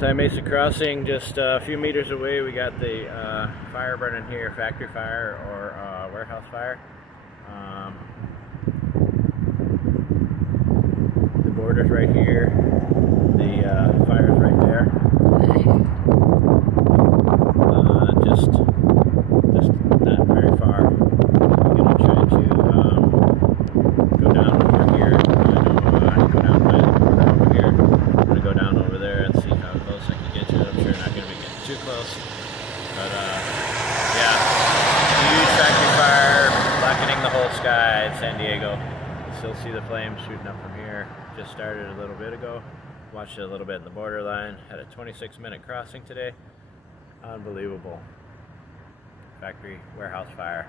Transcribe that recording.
Otay Mesa crossing, just a few meters away. We got the fire burning here, factory fire or warehouse fire. The border's right here. The fire's right there. Just not very far. I'm gonna try to go down over here. I know go down by the border over here. I'm gonna go down over there and see how close I can get to it. I'm sure not gonna be getting too close, but yeah, huge factory fire blackening the whole sky in San Diego. You still see the flames shooting up from here. Just started a little bit ago. Watched it a little bit in the borderline. Had a 26-minute crossing today. Unbelievable. Factory warehouse fire.